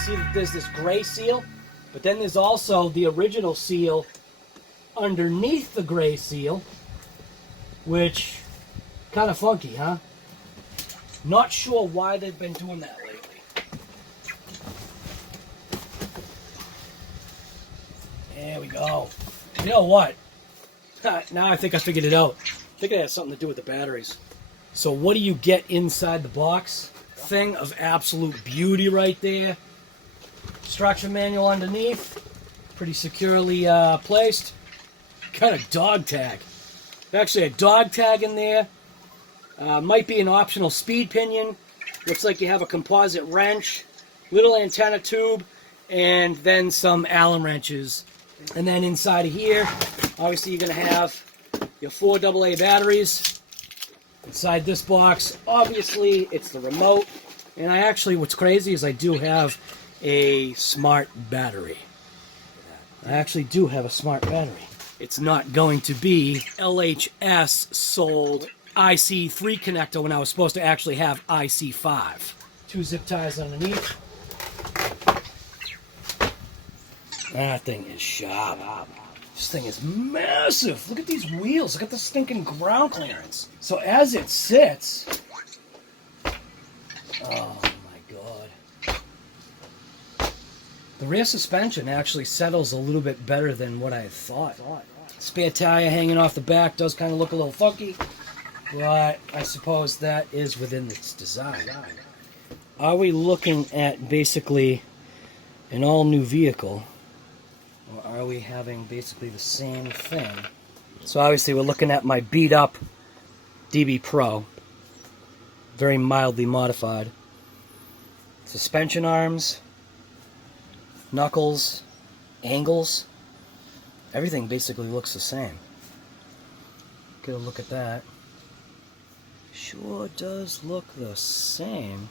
see that there's this gray seal, but then there's also the original seal underneath the gray seal, which kind of funky, huh? Not sure why they've been doing that lately. There we go. You know what? Now I think I figured it out. I think it has something to do with the batteries. So what do you get inside the box? Thing of absolute beauty right there. Instruction manual underneath. Pretty securely placed. Got a dog tag. Actually a dog tag in there. Might be an optional speed pinion. Looks like you have a composite wrench. Little antenna tube. And then some Allen wrenches. And then inside of here, obviously you're going to have your 4 AA batteries. Inside this box, obviously, it's the remote. And what's crazy is I do have a smart battery. I actually do have a smart battery. It's not going to be LHS sold IC3 connector when I was supposed to actually have IC5. 2 zip ties underneath. That thing is sharp. This thing is massive. Look at these wheels. Look at the stinking ground clearance. So as it sits, oh my God. The rear suspension actually settles a little bit better than what I had thought. Spare tire hanging off the back does kind of look a little funky, but I suppose that is within its design. Are we looking at basically an all-new vehicle? Or are we having basically the same thing? So obviously we're looking at my beat up DB Pro. Very mildly modified. Suspension arms, knuckles, angles. Everything basically looks the same. Get a look at that. Sure does look the same.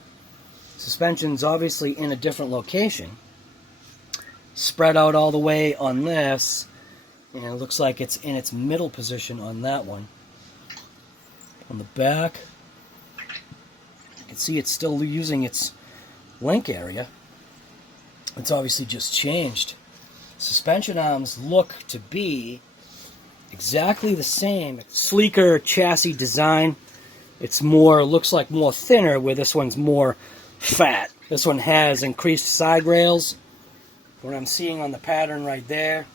Suspension's obviously in a different location. Spread out all the way on this, and it looks like it's in its middle position on that one. On the back, you can see it's still using its link area. It's obviously just changed. Suspension arms look to be exactly the same. Sleeker chassis design. It's looks like more thinner, where this one's more fat. This one has increased side rails. What I'm seeing on the pattern right there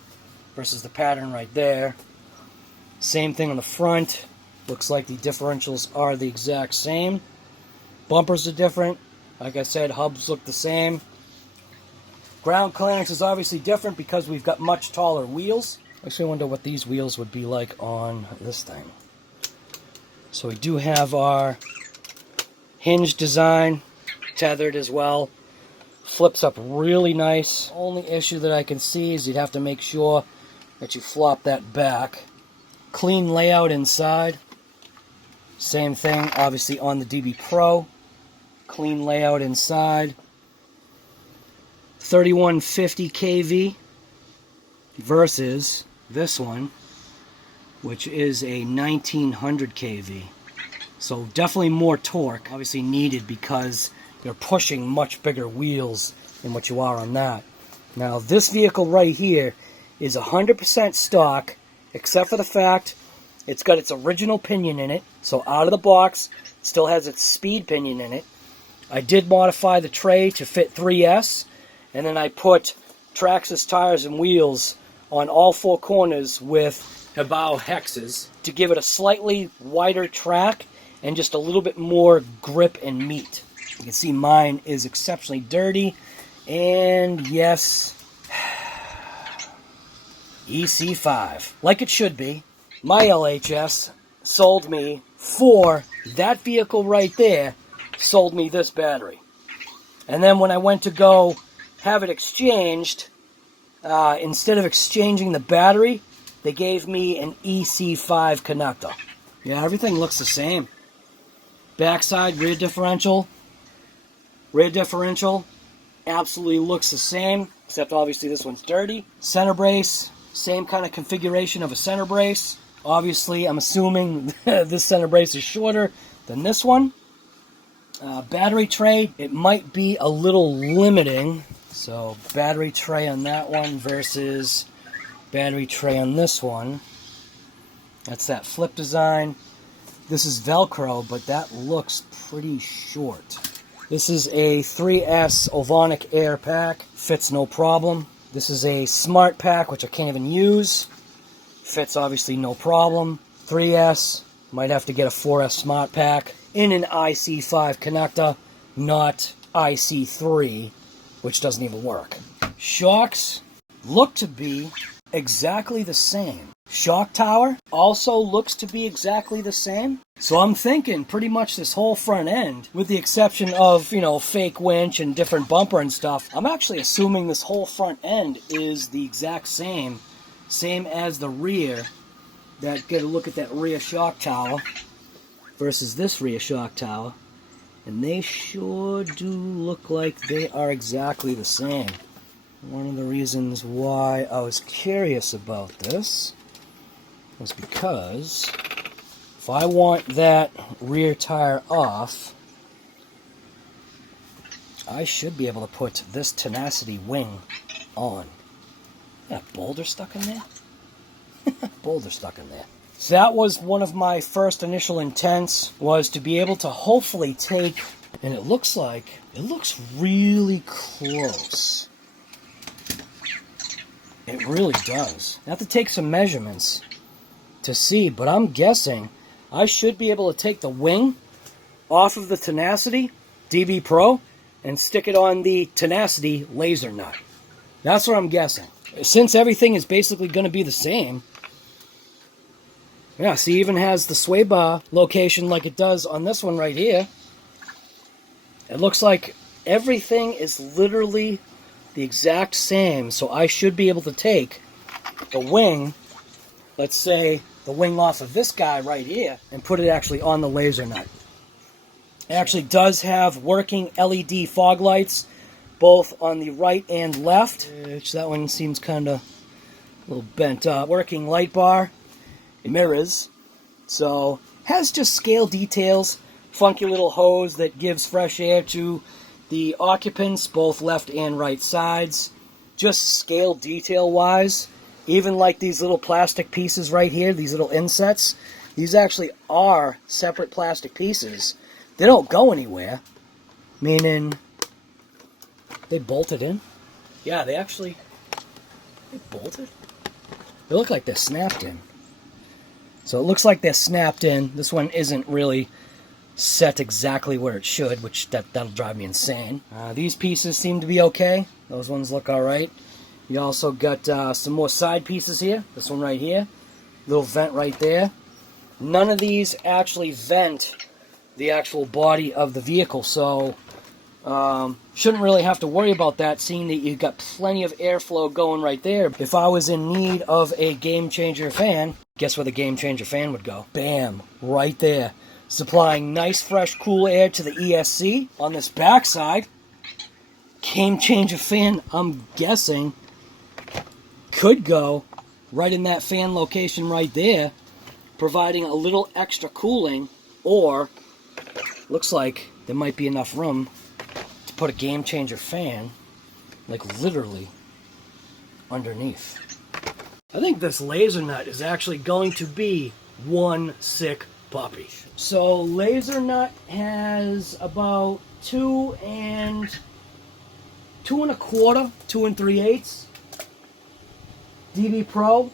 versus the pattern right there. Same thing on the front. Looks like the differentials are the exact same. Bumpers are different. Like I said, hubs look the same. Ground clearance is obviously different because we've got much taller wheels. Actually, I wonder what these wheels would be like on this thing. So we do have our hinge design, tethered as well. Flips up really nice. Only issue that I can see is you'd have to make sure that you flop that back. Clean layout inside. Same thing, obviously, on the DB Pro. Clean layout inside. 3150 kV versus this one, which is a 1900 kV. So definitely more torque, obviously needed because you're pushing much bigger wheels than what you are on that. Now this vehicle right here is 100% stock, except for the fact it's got its original pinion in it. So out of the box, it still has its speed pinion in it. I did modify the tray to fit 3S, and then I put Traxxas tires and wheels on all 4 corners with Hobao Hexes to give it a slightly wider track and just a little bit more grip and meat. You can see mine is exceptionally dirty, and yes, EC5, like it should be. My LHS sold me for that vehicle right there, sold me this battery. And then when I went to go have it exchanged, instead of exchanging the battery, they gave me an EC5 connector. Yeah, everything looks the same. Backside rear differential. Rear differential absolutely looks the same, except obviously this one's dirty. Center brace, same kind of configuration of a center brace. Obviously, I'm assuming this center brace is shorter than this one. Battery tray, it might be a little limiting So battery tray on that one versus battery tray on this one. That's that flip design. This is Velcro, but that looks pretty short. This is a 3S Ovonic Air pack. Fits no problem. This is a Smart pack, which I can't even use. Fits obviously no problem. 3S. Might have to get a 4S Smart pack in an IC5 connector, not IC3, which doesn't even work. Shocks look to be exactly the same. Shock tower also looks to be exactly the same. So I'm thinking pretty much this whole front end, with the exception of, you know, fake winch and different bumper and stuff, I'm actually assuming this whole front end is the exact same as the rear. Get a look at that rear shock tower versus this rear shock tower. And they sure do look like they are exactly the same. One of the reasons why I was curious about this was because if I want that rear tire off, I should be able to put this Tenacity wing on. Got a boulder stuck in there? Boulder stuck in there. So that was one of my first initial intents, was to be able to hopefully take, and it looks really close. It really does. I have to take some measurements to see, but I'm guessing I should be able to take the wing off of the Tenacity DB Pro and stick it on the Tenacity Lasernut. That's what I'm guessing. Since everything is basically going to be the same. Yeah, see, it even has the sway bar location like it does on this one right here. It looks like everything is literally the exact same, so I should be able to take the wing, let's say the wing off of this guy right here, and put it actually on the Lasernut. It actually does have working LED fog lights, both on the right and left, which that one seems kind of a little bent up. Working light bar, mirrors, so has just scale details, funky little hose that gives fresh air to the occupants, both left and right sides. Just scale detail wise, even like these little plastic pieces right here, these little insets, these actually are separate plastic pieces. They don't go anywhere, meaning they bolted in. Yeah, they bolted. They look like they're snapped in. So it looks like they're snapped in. This one isn't really set exactly where it should, which that'll drive me insane. These pieces seem to be okay. Those ones look alright. You also got some more side pieces here. This one right here. Little vent right there. None of these actually vent the actual body of the vehicle, so shouldn't really have to worry about that, seeing that you've got plenty of airflow going right there. If I was in need of a game changer fan, guess where the game changer fan would go? Bam, right there. Supplying nice, fresh, cool air to the ESC. On this backside, game changer fan, I'm guessing, could go right in that fan location right there, providing a little extra cooling, or looks like there might be enough room to put a game changer fan, like literally underneath. I think this Lasernut is actually going to be one sick puppy. So Lasernut has about 2 1/4, 2 3/8. DB Pro,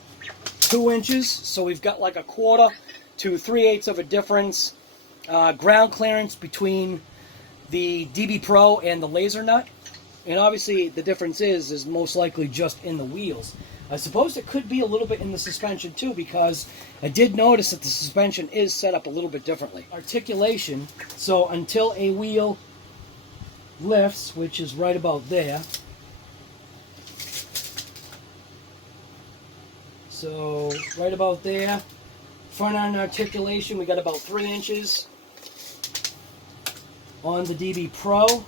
2 inches. So we've got like 1/4 to 3/8 of a difference. Ground clearance between the DB Pro and the Lasernut. And obviously the difference is most likely just in the wheels. I suppose it could be a little bit in the suspension too, because I did notice that the suspension is set up a little bit differently. Articulation, so until a wheel lifts, which is right about there. So right about there. Front end articulation, we got about 3 inches on the DB Pro.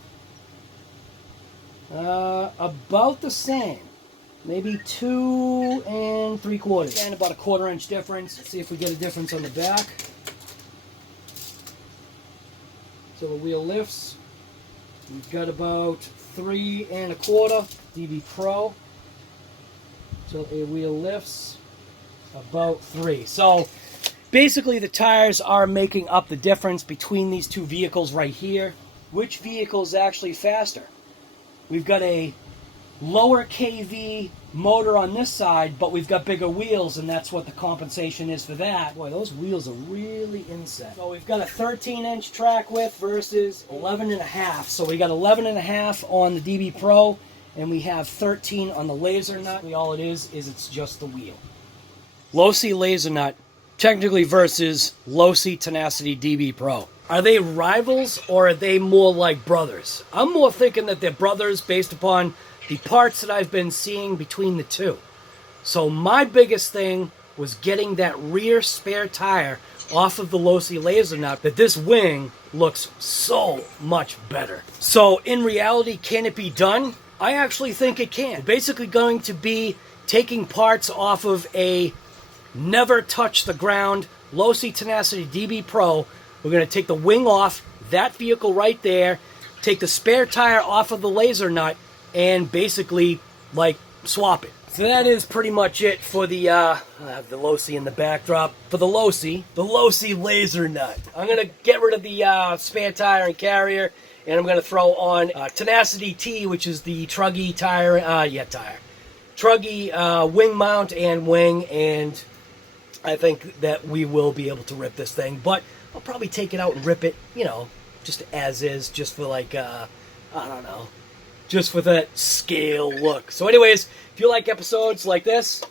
About the same. Maybe 2 3/4. And about a 1/4 inch difference. Let's see if we get a difference on the back. So the wheel lifts. We've got about 3 1/4 DB Pro. So a wheel lifts about 3. So basically the tires are making up the difference between these two vehicles right here. Which vehicle is actually faster? We've got a lower KV motor on this side, but we've got bigger wheels, and that's what the compensation is for that. Boy, those wheels are really inset. So we've got a 13-inch track width versus 11.5. So we got 11.5 on the DB Pro, and we have 13 on the Lasernut. All it is it's just the wheel. Losi Lasernut, technically versus Losi Tenacity DB Pro. Are they rivals, or are they more like brothers? I'm more thinking that they're brothers based upon the parts that I've been seeing between the two. So my biggest thing was getting that rear spare tire off of the Losi Lasernut, that this wing looks so much better. So in reality, can it be done? I actually think it can. We're basically going to be taking parts off of a never touch the ground Losi Tenacity DB Pro. We're going to take the wing off that vehicle right there, take the spare tire off of the Lasernut, and basically, like, swap it. So that is pretty much it for the, I have the Losi in the backdrop. For the Losi Lasernut. I'm going to get rid of the spare tire and carrier, and I'm going to throw on Tenacity T, which is the Truggy tire, Truggy wing mount and wing, and I think that we will be able to rip this thing, but I'll probably take it out and rip it, you know, just as is, just for like, I don't know, just for that scale look. So anyways, if you like episodes like this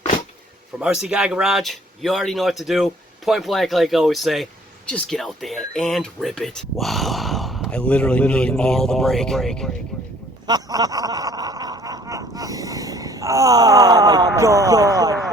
from RC Guy Garage, you already know what to do. Point blank, like I always say, just get out there and rip it. Wow, I literally need all the brake. Oh my God.